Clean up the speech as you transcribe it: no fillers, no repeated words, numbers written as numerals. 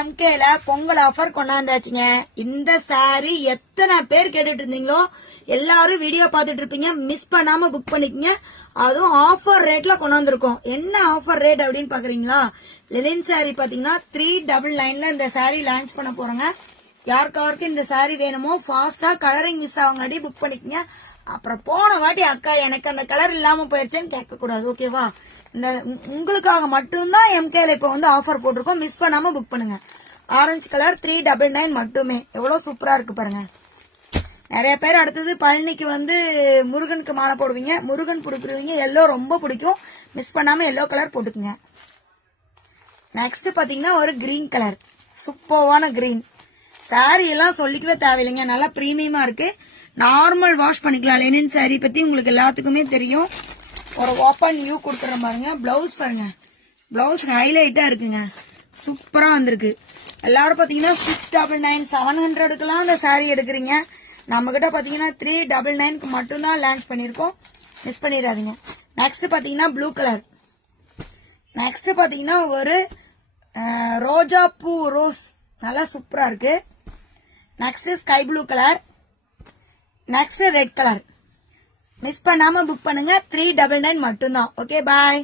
எம்கேல Pongal offer கொண்டாந்தாச்சுங்க. இந்த sorry எத்தனை பேர் கேட்டுட்டு இருந்தீங்களோ எல்லாரும் வீடியோ பாத்துட்டு இருப்பீங்க. மிஸ் பண்ணாம புக் பண்ணிக்கங்க. அதுவும் ஆஃபர் ரேட்ல கொண்டாந்துருக்கோம். என்ன ஆஃபர் ரேட் அப்படின்னு பாக்குறீங்களா? லிலின் சாரி பாத்தீங்கன்னா 399ல இந்த சாரி லான்ச் பண்ண போறோங்க. யாருக்காருக்கு இந்த சாரி வேணுமோ ஃபாஸ்டா கலரிங் மிஸ் ஆகுங்காட்டி புக் பண்ணிக்கங்க. அப்புறம் போன வாட்டி அக்கா எனக்கு அந்த கலர் இல்லாம போயிருச்சேன்னு கேட்க கூடாது. ஓகேவா? இந்த உங்களுக்காக மட்டும்தான் எம்கேல இப்ப வந்து ஆஃபர் போட்டிருக்கோம். மிஸ் பண்ணாம புக் பண்ணுங்க. ஆரஞ்சு கலர் 399 மட்டுமே. எவ்வளவு சூப்பரா இருக்கு பாருங்க. நிறைய பேர் அடுத்தது பழனிக்கு வந்து முருகனுக்கு மாலை போடுவீங்க. முருகன் பிடிக்கிறவங்க எல்லோ ரொம்ப பிடிக்கும். மிஸ் பண்ணாம எல்லோ கலர் போட்டுக்குங்க. நெக்ஸ்ட் பாத்தீங்கன்னா ஒரு கிரீன் கலர், சூப்பர்வான கிரீன். சாரி எல்லாம் சொல்லிக்கவே தேவையில்லைங்க. நல்லா பிரீமியமா இருக்கு. நார்மல் வாஷ் பண்ணிக்கலாம். லெனின் சாரி பத்தி உங்களுக்கு எல்லாத்துக்குமே தெரியும். ஒரு ஓப்பன் வியூ கொடுத்துறேன் பாருங்க. பிளவுஸ் பாருங்க. பிளவுஸ் ஹைலைட்டா இருக்குங்க. சூப்பரா வந்திருக்கு. எல்லாரும் பாத்தீங்கன்னா 699 700க்குலாம் இந்த சாரி எடுக்கிறீங்க. நம்ம கிட்ட பாத்தீங்கன்னா 399க்கு மட்டும்தான் லான்ச் பண்ணிருக்கோம். மிஸ் பண்ணிடாதீங்க. நெக்ஸ்ட் பாத்தீங்கன்னா ப்ளூ கலர். நெக்ஸ்ட் பாத்தீங்கன்னா ஒரு ரோஜா பூ ரோஸ், நல்லா சூப்பரா இருக்கு. Next sky blue colour. Next red colour. Miss பண்ணாம புக் பண்ணுங்க. 399 மட்டும்தான். ஓகே, பாய்.